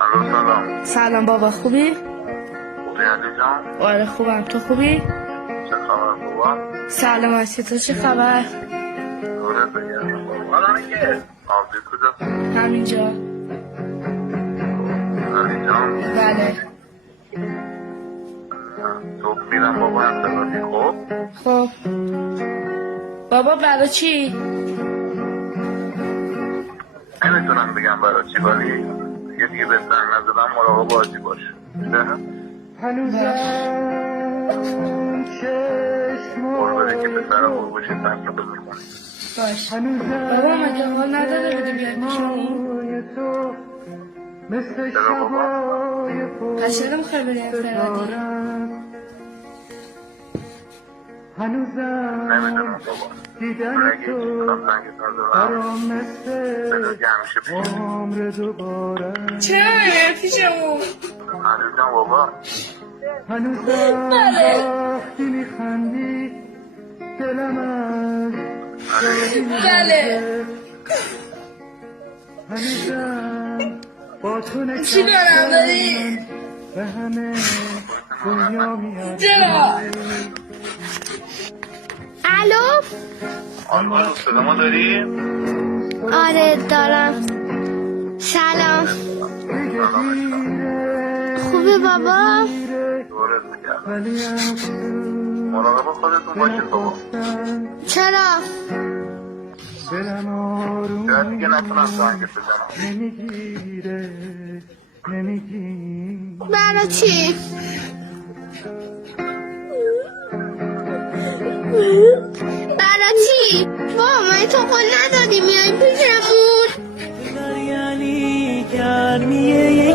الو سلام. سلام بابا، خوبی؟ خوبی علی جان؟ آره خوبم، تو خوبی؟ چه خبر بابا؟ سلامتی، تو چه خبر؟ دورت بگردم بابا. آبی کجا؟ همینجا. علی جان؟ بله. تو میرم بابا انتظاری. خب بابا برای چی؟ نمیتونم بگم برای چی، ولی یه دیگه به زنگ نزدم مراقب بازی باش. هنوزم قربه که پسر خوب باشی زنگ رو میخونی. باش. بابا مگه حال نداره بودی بیای پیشمون؟ چرا بابا؟ پس چرا میخوای بری انفرادی؟ نمیدونم بابا، من اگه چی میکنم زنگ نزدم صدا که همیشه پیشم. چرا نمیای پیشمون؟ علی جان بابا. بله بله. چی دارم داری؟ چرا؟ الو؟ آلمان صدا ما داری؟ آره دارم. سلام. خوبه بابا؟ دورت بگردم. مراقب خودتون باشید بابا. چرا؟ شاید دیگه نتونم زنگت بزنم. برای چی؟ برای چی؟ بابا من تو قول ندادی میای پیشمون؟ یعنی گرمیه